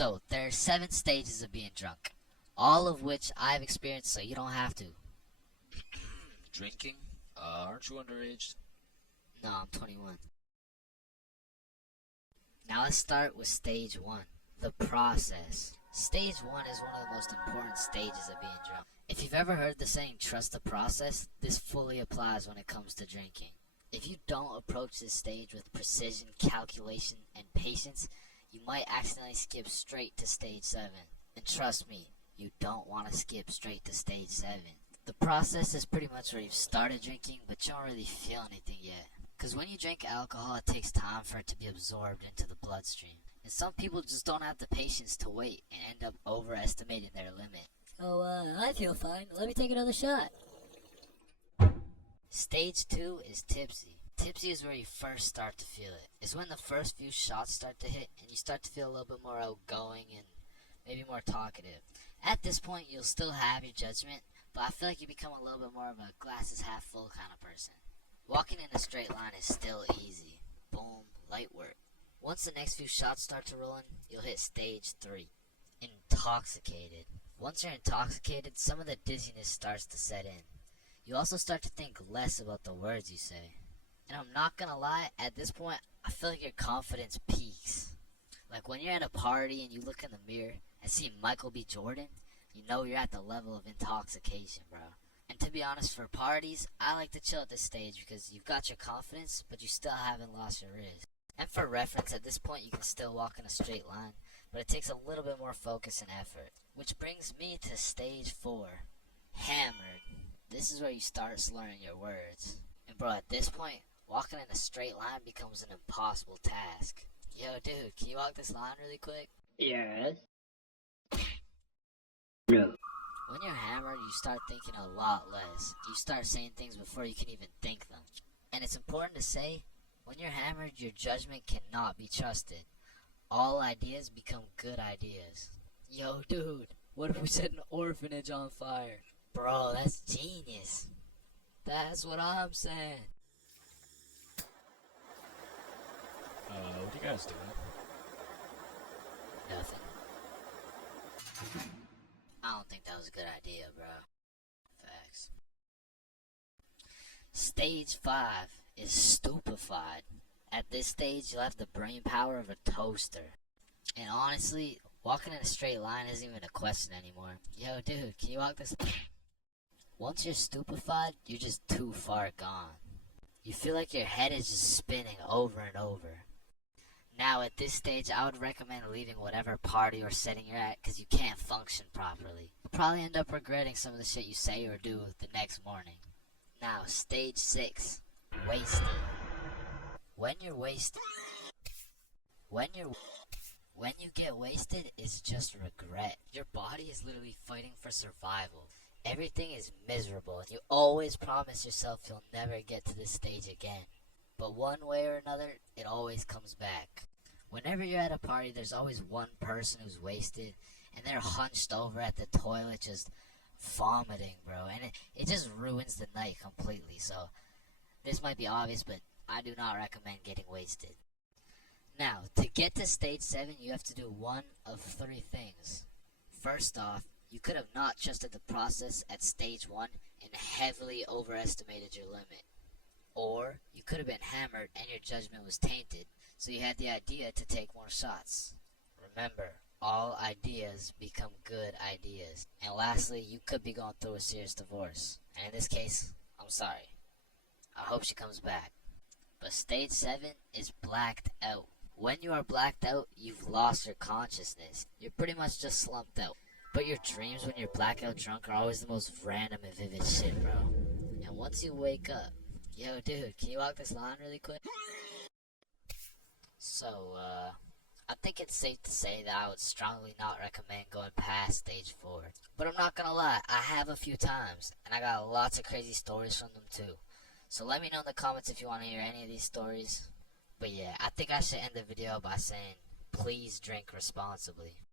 So, there are 7 stages of being drunk, all of which I've experienced, so you don't have to. Drinking? Aren't you underage? No, I'm 21. Now let's start with stage 1, the process. Stage 1 is one of the most important stages of being drunk. If you've ever heard the saying, trust the process, this fully applies when it comes to drinking. If you don't approach this stage with precision, calculation, and patience, you might accidentally skip straight to stage 7. And trust me, you don't want to skip straight to stage 7. The process is pretty much where you've started drinking, but you don't really feel anything yet. Because when you drink alcohol, it takes time for it to be absorbed into the bloodstream. And some people just don't have the patience to wait and end up overestimating their limit. Oh, I feel fine. Let me take another shot. Stage 2 is tipsy. Tipsy is where you first start to feel it. It's when the first few shots start to hit and you start to feel a little bit more outgoing and maybe more talkative. At this point, you'll still have your judgment, but I feel like you become a little bit more of a glasses half full kind of person. Walking in a straight line is still easy. Boom, light work. Once the next few shots start to roll in, you'll hit stage 3. Intoxicated. Once you're intoxicated, some of the dizziness starts to set in. You also start to think less about the words you say. And I'm not gonna lie, at this point, I feel like your confidence peaks. Like when you're at a party and you look in the mirror and see Michael B. Jordan, you know you're at the level of intoxication, bro. And to be honest, for parties, I like to chill at this stage because you've got your confidence, but you still haven't lost your riz. And for reference, at this point you can still walk in a straight line, but it takes a little bit more focus and effort. Which brings me to stage 4, hammered. This is where you start slurring your words. And bro, at this point, walking in a straight line becomes an impossible task. Yo, dude, can you walk this line really quick? Yes. No. When you're hammered, you start thinking a lot less. You start saying things before you can even think them. And it's important to say, when you're hammered, your judgment cannot be trusted. All ideas become good ideas. Yo, dude, what if we set an orphanage on fire? Bro, that's genius. That's what I'm saying. What are you guys doing? Nothing. I don't think that was a good idea, bro. Facts. Stage 5 is stupefied. At this stage, you'll have the brain power of a toaster. And honestly, walking in a straight line isn't even a question anymore. Yo, dude, can you walk this? Once you're stupefied, you're just too far gone. You feel like your head is just spinning over and over. Now, at this stage, I would recommend leaving whatever party or setting you're at because you can't function properly. You'll probably end up regretting some of the shit you say or do the next morning. Now, stage 6, wasted. When you get wasted, it's just regret. Your body is literally fighting for survival. Everything is miserable, and you always promise yourself you'll never get to this stage again. But one way or another, it always comes back. Whenever you're at a party, there's always one person who's wasted, and they're hunched over at the toilet just vomiting, bro. And it just ruins the night completely. So, this might be obvious, but I do not recommend getting wasted. Now, to get to stage 7, you have to do one of 3 things. First off, you could have not trusted the process at stage 1 and heavily overestimated your limit. Or, you could have been hammered and your judgment was tainted, so you had the idea to take more shots. Remember, all ideas become good ideas. And lastly, you could be going through a serious divorce. And in this case, I'm sorry. I hope she comes back. But stage 7 is blacked out. When you are blacked out, you've lost your consciousness. You're pretty much just slumped out. But your dreams when you're blackout drunk are always the most random and vivid shit, bro. And once you wake up, yo, dude, can you walk this line really quick? So, I think it's safe to say that I would strongly not recommend going past stage 4. But I'm not gonna lie, I have a few times, and I got lots of crazy stories from them too. So let me know in the comments if you want to hear any of these stories. But yeah, I think I should end the video by saying, please drink responsibly.